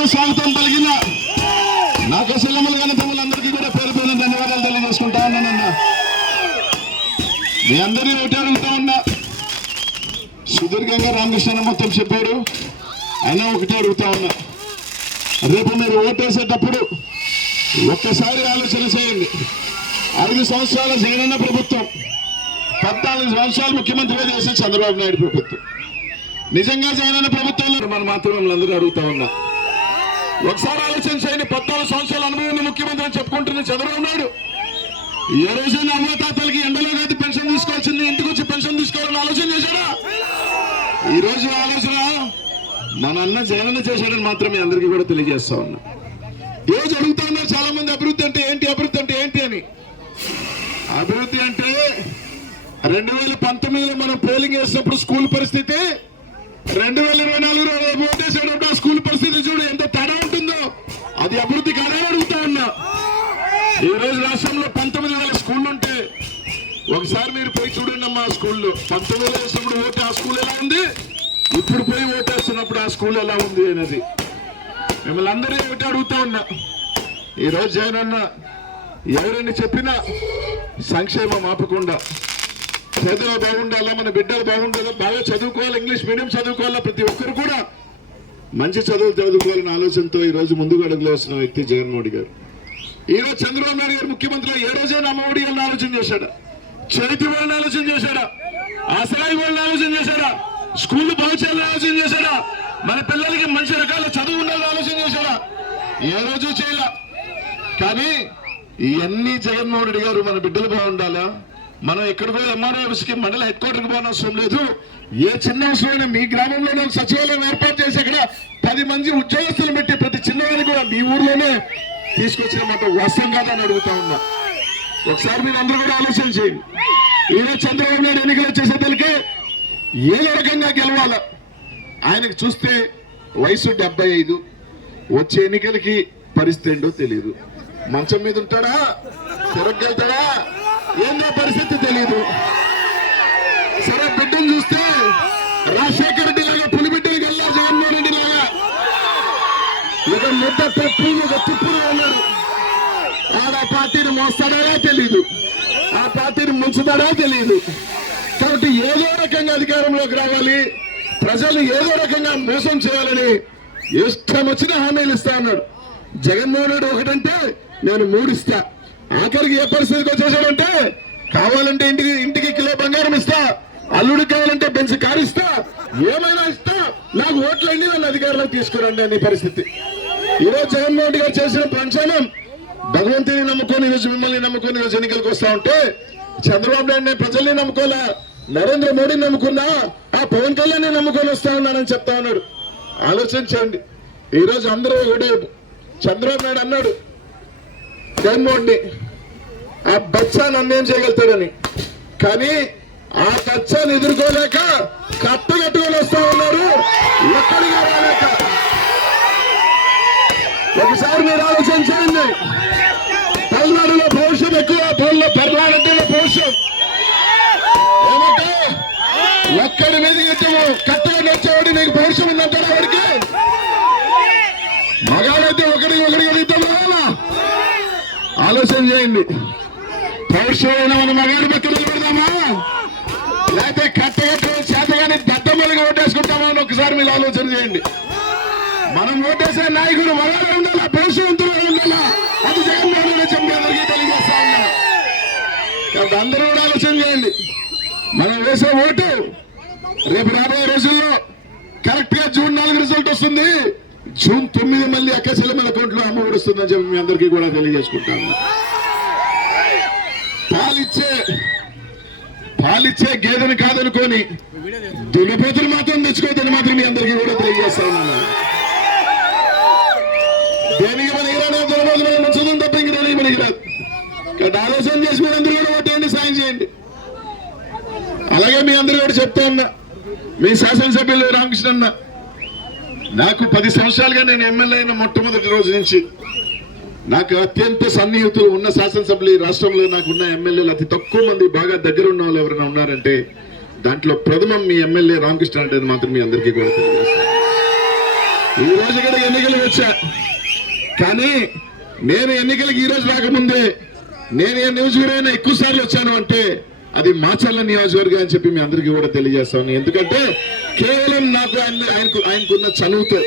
అందరూ స్వాగతం పలికిన నాకు సెల్లమ్మల గణతములందరికీ కూడా పేరు పేరు ధన్యవాదాలు తెలియజేసుకుంటా ఉన్నానన్న. మీ అందరినీ ఒకటి అడుగుతా ఉన్నా, సుదీర్ఘంగా రామకృష్ణ మొత్తం చెప్పాడు, అయినా ఒకటే అడుగుతా ఉన్నా, రేపు మీరు ఓటేసేటప్పుడు ఒక్కసారి ఆలోచన చేయండి. 5 సంవత్సరాల జగనన్న ప్రభుత్వం, 14 సంవత్సరాలు ముఖ్యమంత్రిగా చేసిన చంద్రబాబు నాయుడు ప్రభుత్వం, నిజంగా జగనన్న ప్రభుత్వంలో మనం మాత్రం అందరూ అడుగుతా ఉన్నా. ఒకసారి ఆలోచన చేయండి. 14 సంవత్సరాల అనుభవం ముఖ్యమంత్రి అని చెప్పుకుంటున్న చంద్రబాబు నాయుడు ఏ రోజైనా అవ్వతాతలకి ఎండలో కాదు పెన్షన్ తీసుకోవాల్సింది, ఇంటికి వచ్చి పెన్షన్ తీసుకోవాలని ఆలోచన చేశాడా? ఈ రోజు ఆలోచన మన అన్న జగనన్న చేశాడని మాత్రం మీ అందరికీ కూడా తెలియజేస్తా ఉన్నా. ఈ రోజు అడుగుతా ఉన్నారు చాలా మంది, అభివృద్ధి అంటే ఏంటి, అభివృద్ధి అంటే ఏంటి అని. అభివృద్ధి అంటే 2019లో మనం పోలింగ్ చేసినప్పుడు స్కూల్ పరిస్థితి, 2024లో ఓటేసేటప్పుడు స్కూల్ పరిస్థితి చూడు ఎంత తేడా ఉంటుందో. అది అభివృద్ధి కాదని అడుగుతా ఉన్నా. ఈ రోజు రాష్ట్రంలో 19,000 స్కూళ్ళు ఉంటే ఒకసారి మీరు పోయి చూడండి అమ్మా. స్కూల్లో 19లో వేసినప్పుడు ఓటు ఆ స్కూల్ ఎలా ఉంది, ఇప్పుడు పోయి ఓటేస్తున్నప్పుడు ఆ స్కూల్ ఎలా ఉంది అనేది మిమ్మల్ని అందరూ ఒకటి అడుగుతా ఉన్నా. ఈరోజు జగనన్న ఎవరైనా చెప్పినా సంక్షేమం ఆపకుండా చదువు బాగుండాలా, మన బిడ్డలు బాగుండాలా, బాగా చదువుకోవాలి, ఇంగ్లీష్ మీడియం చదువుకోవాలా, ప్రతి ఒక్కరు కూడా మంచి చదువులు చదువుకోవాలనే ఆలోచనతో ఈరోజు ముందుకు అడుగులు వస్తున్న వ్యక్తి జగన్మోహన్ గారు. ఈరోజు చంద్రబాబు నాయుడు గారు ముఖ్యమంత్రిగా ఏ రోజైనా అమ్మఒడి వాళ్ళని ఆలోచన చేశాడా, చేతి వాళ్ళని ఆలోచన చేశాడా, ఆసరాయి వాళ్ళని ఆలోచన చేశాడా, స్కూల్ బాగు చేయాలని ఆలోచన చేశాడా, మన పిల్లలకి మంచి రకాల చదువు ఉండాలని ఆలోచన చేశాడా? ఏ రోజు చేయాల. కానీ ఇవన్నీ జగన్మోహన్ రెడ్డి గారు మన బిడ్డలు బాగుండాలా, మనం ఎక్కడ పోయి ఎంఆర్ఓ ఆఫీస్కి మండల హెడ్ క్వార్టర్కి పోవడం అవసరం లేదు. ఏ చిన్న అవసరమైనా మీ గ్రామంలోనే సచివాలయం ఏర్పాటు చేసి అక్కడ 10 మంది ఉద్యోగస్తులు పెట్టి ప్రతి చిన్నవాడిని కూడా మీ ఊర్లోనే తీసుకొచ్చిన మాట వాస్తవం కాదని అడుగుతా ఉన్నా. ఒకసారి మీరు అందరూ కూడా ఆలోచన చేయండి. ఈరోజు చంద్రబాబు నాయుడు ఎన్నికలు వచ్చేసేసరికి ఏదో రకంగా గెలవాల. ఆయనకు చూస్తే వయసు 75, వచ్చే ఎన్నికలకి పరిస్థితి ఏంటో తెలియదు. మంచం మీద ఉంటాడా, తిరగలుగుతాడా, ఏందో పరిస్థితి తెలియదు. సరే బిడ్డను చూస్తే రాజశేఖర రెడ్డి లాగా పులిబిడ్డకి వెళ్ళా, జగన్మోహన్ రెడ్డి లాగా ఇక ముద్ద పప్పు ఒక తిప్పుడు ఉన్నాడు. ఆడ పార్టీని మోస్తాడా తెలియదు, ఆ పార్టీని ముంచుతాడా తెలియదు. కాబట్టి ఏదో రకంగా అధికారంలోకి రావాలి, ప్రజలు ఏదో రకంగా మోసం చేయాలని ఇష్టం వచ్చిన హామీలు ఇస్తా అన్నాడు. జగన్మోహన్ రెడ్డి ఒకటంటే నేను 3 ఇస్తా. ఆఖరికి ఏ పరిస్థితికి వచ్చేసాడంటే కావాలంటే ఇంటికి కిలో బంగారం ఇస్తా, అల్లుడికి కావాలంటే బెంచ్ కారు ఇస్తా, ఏమైనా ఇస్తా, నాకు ఓట్లండి నన్ను అధికారంలోకి తీసుకురండి అనే పరిస్థితి. ఈరోజు జగన్మోహన్ రెడ్డి గారు చేసిన పంచానం భగవంతుని నమ్ముకొని ఈరోజు మిమ్మల్ని నమ్ముకొని ఈరోజు ఎన్నికలకు వస్తా ఉంటే చంద్రబాబు నాయుడు ప్రజల్ని నమ్ముకోలే, నరేంద్ర మోడీని నమ్ముకున్నా, ఆ పవన్ కళ్యాణ్ నమ్ముకొని వస్తా ఉన్నానని చెప్తా ఉన్నాడు. ఆలోచన చేయండి. ఈరోజు అందరూ చంద్రబాబు నాయుడు అన్నాడు జగన్మోహన్ ని, ఆ బచ్చా నన్నేం చేయగలుగుతాడని. కానీ ఆ బచ్చాను ఎదుర్కోలేక కట్టుకొని వస్తా ఉన్నారు, ఎక్కడికి రాలేక. ఒకసారి మీరు ఆలోచన చేయండి. పల్నాడులో భవిష్యత్ ఎక్కువ, పల్నాడంటే భవిష్యత్ ఏమంటే ఒక్కడి మీద యుద్ధము కట్టుకొని వచ్చేవాడు నీకు భవిష్యత్ ఉందంటారా? వాడికి మగాడైతే ఒకడికి యుద్ధం రావాలా? ఆలోచన చేయండి. భవిష్యత్తు మన మగాడి పక్కన నిలబెడదామా, లేకపోతే కట్టగట్టు చేతగాని దద్దమ్మలుగా ఓటేసుకుంటామా అని ఒకసారి మీరు ఆలోచన చేయండి. మనం ఓటేసే నాయకుడు మగాడే ఉండాలా, భవిష్యత్తుగా ఉండాలా, అది జగన్మోహన్ రెడ్డి చెప్పి అందరికీ తెలియజేస్తా ఉన్నా. కాబట్టి అందరూ కూడా ఆలోచన చేయండి. మనం వేసే ఓటు రేపు రాబోయే రోజుల్లో కరెక్ట్ గా June 4 రిజల్ట్ వస్తుంది. June 9 మళ్ళీ అక్క చెల్లెమ్మల అకౌంట్లో అమ్మఒడి వస్తుందని చెప్పి మీ అందరికీ కూడా తెలియజేసుకుంటాను. పాలిచ్చే గేదెని కాదనుకొని దున్నపోతులు మాత్రం తెచ్చుకోవద్దని మాత్రం మీ అందరికీ కూడా తెలియజేస్తా ఉన్నాను. దేనికి పనికిరాని దున్నపోతులు ముంచడం తప్ప ఇంక దేనికి పనికిరాదు. కాబట్టి ఆలోచన చేసి మీరు అందరూ కూడా ఓటేయండి, సాయం చేయండి. అలాగే మీ అందరూ కూడా చెప్తా ఉన్నా, మీ శాసనసభ్యులు రామకృష్ణన్న, నాకు 10 సంవత్సరాలుగా నేను ఎమ్మెల్యే అయిన మొట్టమొదటి రోజు నుంచి నాకు అత్యంత సన్నిహితులు ఉన్న శాసనసభ్యులు ఈ రాష్ట్రంలో నాకున్న ఎమ్మెల్యేలు అతి తక్కువ మంది బాగా దగ్గర ఉన్న వాళ్ళు ఎవరైనా ఉన్నారంటే దాంట్లో ప్రథమం మీ ఎమ్మెల్యే రామకృష్ణ అంటే మాత్రం మీ అందరికీ కూడా తెలియజేస్తాను. ఈ రోజు కూడా ఎన్నికలు వచ్చా, కానీ నేను ఎన్నికలకు ఈ రోజు రాకముందే నేను ఏ నియోజకవర్గం ఎక్కువ సార్లు వచ్చాను అంటే అది మాచర్ల నియోజకవర్గం అని చెప్పి మీ అందరికీ కూడా తెలియజేస్తాను. ఎందుకంటే కేవలం నాకు ఆయనకున్న చనువుతో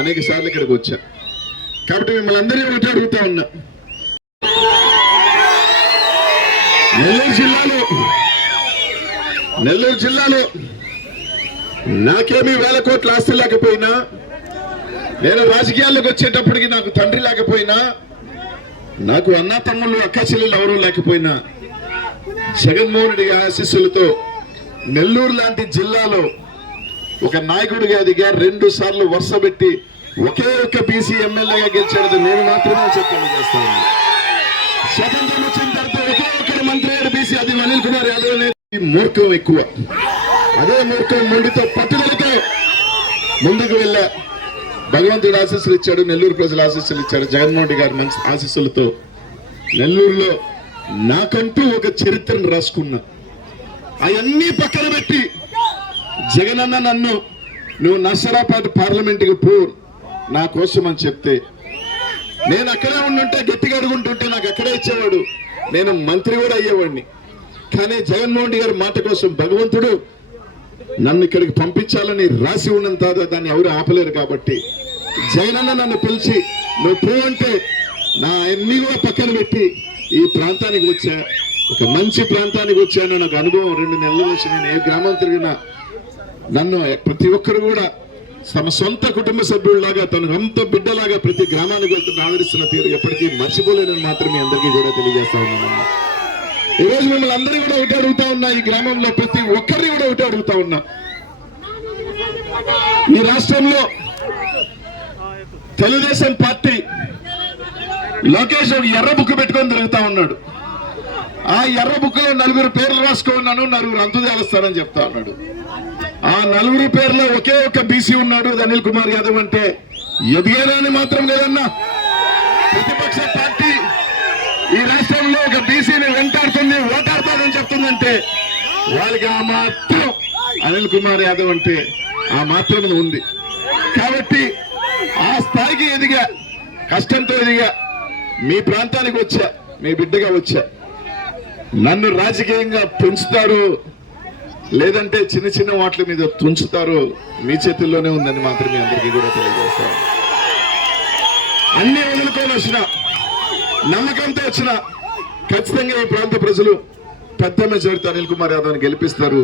అనేక సార్లు ఇక్కడికి వచ్చా. కాబట్టి మిమ్మల్ని అందరినీ ఒకటి అడుగుతా ఉన్నా, నెల్లూరు జిల్లాలో నాకేమీ వేల కోట్ల ఆస్తి లేకపోయినా, నేను రాజకీయాల్లోకి వచ్చేటప్పటికి నాకు తండ్రి లేకపోయినా, నాకు అన్నా తమ్ముళ్ళు అక్క చెల్లెలు ఎవరూ లేకపోయినా, జగన్మోహన్ రెడ్డి ఆశీస్సులతో నెల్లూరు లాంటి జిల్లాలో ఒక నాయకుడిగా ఎదిగా 2 సార్లు వరుస పెట్టి ఒకే ఒక్క బీసీ ఎమ్మెల్యేగా గెలిచాడు నేను మాత్రమే చెప్పాను చేస్తాను. స్వతంత్రం వచ్చిన తర్వాత ఒకే ఒక్కరు మంత్రి అయ్యారు బీసీ, అది అనిల్ కుమార్ యాదవ్ అనేది. మూర్ఖం ఎక్కువ, అదే మూర్ఖం మొండితో పట్టుదలతో ముందుకు వెళ్ళా. భగవంతుడు ఆశీస్సులు ఇచ్చాడు, నెల్లూరు ప్రజల ఆశీస్సులు ఇచ్చాడు, జగన్మోహన్ రెడ్డి గారి మంచి ఆశీస్సులతో నెల్లూరులో నాకంటూ ఒక చరిత్రను రాసుకున్నా. అవన్నీ పక్కన పెట్టి జగనన్న నన్ను నువ్వు నర్సరావుపేట పార్లమెంట్కి పో నా కోసం అని చెప్తే నేను అక్కడే ఉండుంటే, గట్టిగా అడుగుంటుంటే నాకు అక్కడే ఇచ్చేవాడు, నేను మంత్రి కూడా అయ్యేవాడిని. కానీ జగన్మోహన్ రెడ్డి గారి మాట కోసం భగవంతుడు నన్ను ఇక్కడికి పంపించాలని రాసి ఉన్నంత దాన్ని ఎవరు ఆపలేరు. కాబట్టి జగనన్న నన్ను పిలిచి నువ్వు పో అంటే నా అన్ని కూడా పక్కన పెట్టి ఈ ప్రాంతానికి వచ్చా. ఒక మంచి ప్రాంతానికి వచ్చాను. నాకు అనుభవం 2 నెలల నుంచి నేను ఏ గ్రామం తిరిగినా నన్ను ప్రతి ఒక్కరు కూడా తమ సొంత కుటుంబ సభ్యుల్లాగా, తన సొంత బిడ్డలాగా ప్రతి గ్రామానికి వెళ్తున్న ఆదరిస్తున్న తీరు ఎప్పటికీ మర్చిపోలేనని మాత్రం మీ అందరికీ కూడా తెలియజేస్తా ఉన్నాను. ఈ రోజు మిమ్మల్ని అందరినీ కూడా ఒకటి అడుగుతా ఉన్నా, ఈ గ్రామంలో ప్రతి ఒక్కరిని కూడా ఒకటి అడుగుతా ఉన్నా, ఈ రాష్ట్రంలో తెలుగుదేశం పార్టీ లోకేష్ ఒక ఎర్ర బుక్ పెట్టుకొని తిరుగుతా ఉన్నాడు. ఆ ఎర్ర బుక్ లో 4 పేర్లు రాసుకున్నాను, 4 అంతు తేలుస్తానని చెప్తా ఉన్నాడు. ఆ 4 పేర్లో ఒకే ఒక్క బీసీ ఉన్నాడు, అనిల్ కుమార్ యాదవ్. అంటే ఎదిగేదని మాత్రం లేదన్నా, ప్రతిపక్ష పార్టీ ఈ రాష్ట్రంలో ఒక బీసీని వెంటాడుతుంది, ఓటాడుతుందని చెప్తుందంటే వాళ్ళకి ఆ మాత్రం అనిల్ కుమార్ యాదవ్ అంటే ఆ మాత్రం ఉంది. కాబట్టి ఆ స్థాయికి ఎదిగా, కష్టంతో ఎదిగా, మీ ప్రాంతానికి వచ్చా, మీ బిడ్డగా వచ్చా. నన్ను రాజకీయంగా పెంచుతారు, లేదంటే చిన్న చిన్న వాటి మీద తుంచుతారు, మీ చేతుల్లోనే ఉందని మాత్రం మీ అందరికీ కూడా తెలియజేస్తారు. అన్ని వదులుకొని వచ్చిన, నమ్మకంతో వచ్చిన, ఖచ్చితంగా ఈ ప్రాంత ప్రజలు పెద్ద మెజారిటీ అనిల్ కుమార్ యాదవ్ని గెలిపిస్తారు.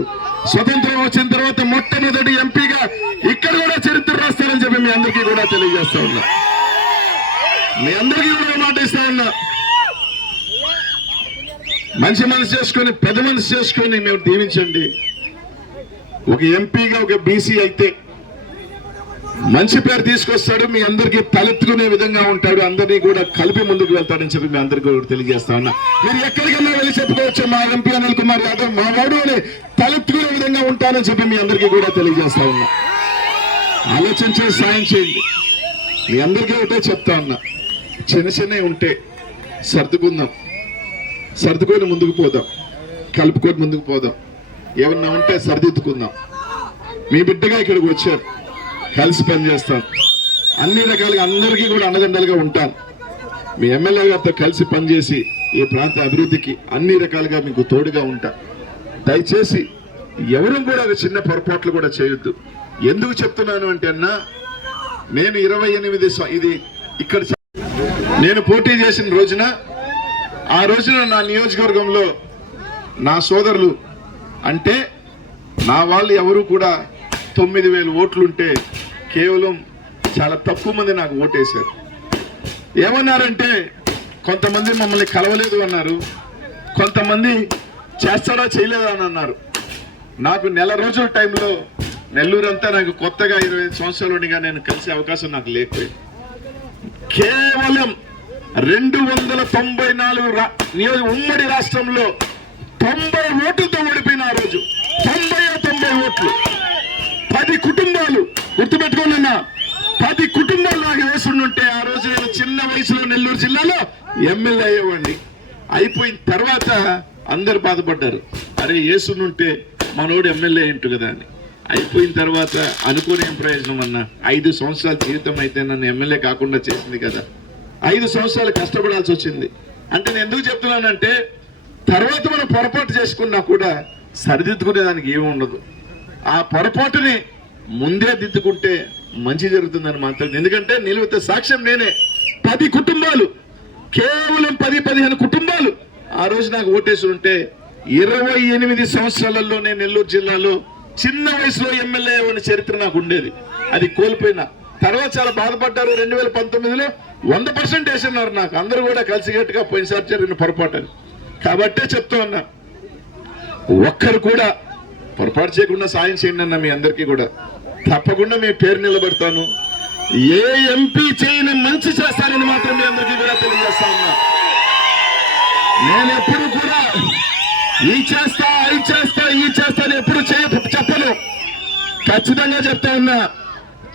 స్వతంత్రం వచ్చిన తర్వాత మొట్టమొదటి ఎంపీగా ఇక్కడ కూడా చరిత్ర రాస్తారని చెప్పి మీ అందరికీ కూడా తెలియజేస్తా ఉన్నా. మీ అందరికీ కూడా మాట ఇస్తా ఉన్నా, మంచి మనసు చేసుకొని, పెద్ద మనసు చేసుకొని మేము దీవించండి. ఒక ఎంపీగా ఒక బీసీ అయితే మంచి పేరు తీసుకొస్తాడు, మీ అందరికీ తలెత్తుకునే విధంగా ఉంటాడు, అందరినీ కూడా కలిపి ముందుకు వెళ్తాడని చెప్పి మీ అందరికీ కూడా తెలియజేస్తా ఉన్నా. మీరు ఎక్కడికన్నా వెళ్ళి చెప్పుకోవచ్చు, మా ఎంపీ అనిల్ కుమార్ యాదవ్ మా వాడు అని తలెత్తుకునే విధంగా ఉంటారని చెప్పి మీ అందరికీ కూడా తెలియజేస్తా ఉన్నా. ఆలోచించే సాయం చేయండి. మీ అందరికీ ఒకటే చెప్తా ఉన్నా, చిన్న చిన్నవి ఉంటే సర్దుకుందాం, సర్దుకొని ముందుకు పోదాం, కలుపుకొని ముందుకు పోదాం. ఏమన్నా ఉంటే సరిదిద్దుకుందాం. మీ బిడ్డగా ఇక్కడికి వచ్చారు, కలిసి పనిచేస్తాం, అన్ని రకాలుగా అందరికీ కూడా అండదండలుగా ఉంటాం. మీ ఎమ్మెల్యే గారితో కలిసి పనిచేసి ఈ ప్రాంత అభివృద్ధికి అన్ని రకాలుగా మీకు తోడుగా ఉంటా. దయచేసి ఎవరు కూడా చిన్న పొరపాట్లు కూడా చేయొద్దు. ఎందుకు చెప్తున్నాను అంటే అన్నా, నేను 28 ఇది ఇక్కడ నేను పోటీ చేసిన రోజున, ఆ రోజున నా నియోజకవర్గంలో నా సోదరులు అంటే నా వాళ్ళు ఎవరు కూడా 9,000 ఓట్లుంటే కేవలం చాలా తక్కువ మంది నాకు ఓటేశారు. ఏమన్నారంటే, కొంతమంది మమ్మల్ని కలవలేదు అన్నారు, కొంతమంది చేస్తాడా చేయలేదా అని అన్నారు. నాకు నెల రోజుల టైంలో నెల్లూరు అంతా నాకు కొత్తగా 25 సంవత్సరాలుగా నేను కలిసే అవకాశం నాకు లేకపోయింది. కేవలం 294 ఉమ్మడి రాష్ట్రంలో 90 ఓట్లతో ఓడిపోయిన ఆ రోజు. 90 ఓట్లు. 10 కుటుంబాలు, గుర్తుపెట్టుకోనన్నా, 10 కుటుంబాలు నాకు వేసుంటే ఆ రోజు నేను చిన్న వయసులో నెల్లూరు జిల్లాలో ఎమ్మెల్యే అయ్యేవాడిని. అయిపోయిన తర్వాత అందరు బాధపడ్డారు, అరే వేసుంటే మనోడు ఎమ్మెల్యే ఏంటు కదా అని. అయిపోయిన తర్వాత అనుకునే ప్రయోజనం అన్న 5 సంవత్సరాల జీవితం అయితే నన్ను ఎమ్మెల్యే కాకుండా చేసింది కదా, 5 సంవత్సరాలు కష్టపడాల్సి వచ్చింది. అంటే నేను ఎందుకు చెప్తున్నానంటే తర్వాత మనం పొరపాటు చేసుకున్నా కూడా సరిదిద్దుకునేదానికి ఏమి ఉండదు. ఆ పొరపాటుని ముందే దిద్దుకుంటే మంచి జరుగుతుందని మాత్రం. ఎందుకంటే నిలువెత్తే సాక్ష్యం నేనే. 10 కుటుంబాలు, కేవలం 10-15 కుటుంబాలు ఆ రోజు నాకు ఓటేసి ఉంటే 28 సంవత్సరాలలోనే నెల్లూరు జిల్లాలో చిన్న వయసులో ఎమ్మెల్యే అనే చరిత్ర నాకు ఉండేది. అది కోల్పోయినా తర్వాత చాలా బాధపడ్డారు. 2019లో 100% వేసినారు నాకు. అందరూ కూడా కలిసిగట్టుగా పోయినసారి జరిగిన పొరపాటు. కాబట్టే చెప్తా ఉన్నా, ఒక్కరు కూడా పొరపాటు చేయకుండా సాయం చేయండి అన్న. మీ అందరికీ కూడా తప్పకుండా మీ పేరు నిలబెడతాను. ఏ ఎంపీ చేయని మంచి చేస్తానని మాత్రం మీ అందరికీ కూడా తెలియజేస్తా ఉన్నా. నేను ఎప్పుడు కూడా ఈ చేస్తా అని ఎప్పుడు చెప్పను. ఖచ్చితంగా చెప్తా ఉన్నా,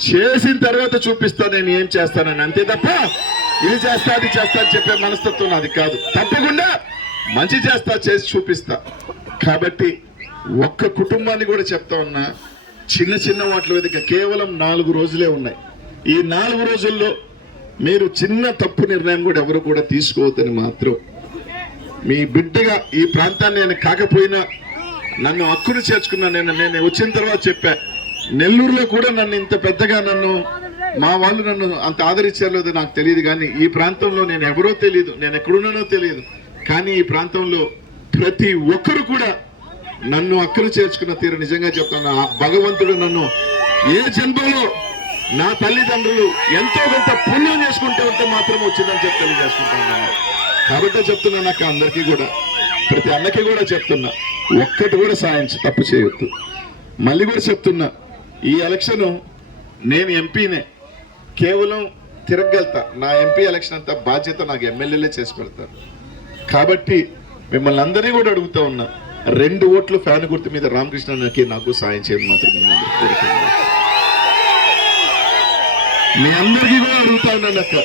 చేసిన తర్వాత చూపిస్తా నేను ఏం చేస్తానని. అంతే తప్ప ఇది చేస్తా అది చేస్తా అని చెప్పే మనస్తత్వం నాది కాదు. తప్పకుండా మంచి చేస్తా, చేసి చూపిస్తా. కాబట్టి ఒక్క కుటుంబాన్ని కూడా చెప్తా ఉన్నా, చిన్న వాటి మీద కేవలం 4 రోజులే ఉన్నాయి. ఈ 4 రోజుల్లో మీరు చిన్న తప్పు నిర్ణయం కూడా ఎవరు కూడా తీసుకోవద్దని మాత్రం. మీ బిడ్డగా ఈ ప్రాంతాన్ని నేను కాకపోయినా నన్ను హక్కును చేర్చుకున్నా. నేను వచ్చిన తర్వాత చెప్పా, నెల్లూరులో కూడా నన్ను ఇంత పెద్దగా మా వాళ్ళు నన్ను అంత ఆదరించారో నాకు తెలియదు, కానీ ఈ ప్రాంతంలో నేను ఎవరో తెలియదు, నేను ఎక్కడున్నానో తెలియదు, కానీ ఈ ప్రాంతంలో ప్రతి ఒక్కరు కూడా నన్ను హక్కును చేర్చుకున్న తీరు నిజంగా చెప్తాను. ఆ భగవంతుడు నన్ను ఏ జన్మలో నా తల్లిదండ్రులు ఎంతో కొంత పుణ్యం చేసుకుంటూ ఉంటే మాత్రం వచ్చిందని చెప్పి తెలియజేసుకుంటాను. కాబట్టి చెప్తున్నాను అక్క, అందరికీ కూడా, ప్రతి అన్నకి కూడా చెప్తున్నా, ఒక్కటి కూడా సాయం తప్పు చేయొద్దు. మళ్ళీ కూడా చెప్తున్నా, ఈ ఎలక్షన్ నేను ఎంపీనే, కేవలం తిరగలుగుతా. నా ఎంపీ ఎలక్షన్ అంతా బాధ్యత నాకు ఎమ్మెల్యేలే చేసి పెడతారు. కాబట్టి మిమ్మల్ని అందరినీ కూడా అడుగుతా ఉన్నా, 2 ఓట్లు ఫ్యాన్ గుర్తు మీద రామకృష్ణకి నాకు సాయం చేయడం మాత్రం మీ అందరికీ కూడా అడుగుతా ఉన్నాను అక్క,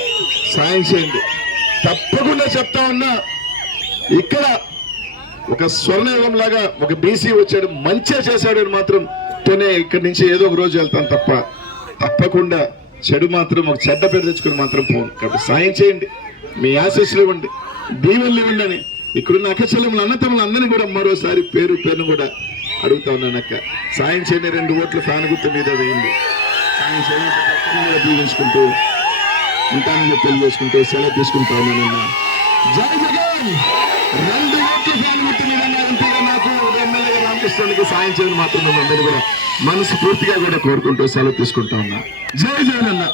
సాయం చేయండి. తప్పకుండా చెప్తా ఉన్నా, ఇక్కడ ఒక స్వర్ణయుగం లాగా ఒక బీసీ వచ్చాడు, మంచిగా చేశాడు అని మాత్రం తోనే ఇక్కడి నుంచి ఏదో ఒక రోజు వెళ్తాను తప్ప తప్పకుండా చెడు మాత్రం ఒక చెడ్డ పేరు తెచ్చుకుని మాత్రం పోను. కాబట్టి సాయం చేయండి, మీ ఆశీస్సులు ఇవ్వండి, దీవెనలు ఇవ్వండి అని ఇక్కడున్న అక్కచెల్లెములు అన్నతమ్ములు అందరినీ కూడా మరోసారి పేరును కూడా అడుగుతా ఉన్నాను అక్క. సాయం చేయండి, 2 ఓట్లు ఫ్యాన్ గుర్తు మీద వేయండి. సాయం చేయండి, దీవించుకుంటూ ఉంటానని తెలియజేసుకుంటూ సెలవు తీసుకుంటా ఉన్నానన్నా. జై జగన్. 2 ఓట్లు ఫ్యాన్ గుర్తు మీద ఎంపీగా నాకు ఎమ్మెల్యేగా రామకృష్ణునికి సాయం చేయడం మాత్రం అందరూ కూడా మనసు పూర్తిగా కూడా కోరుకుంటూ సెలవు తీసుకుంటా ఉన్నా. జై జగన్ అన్న.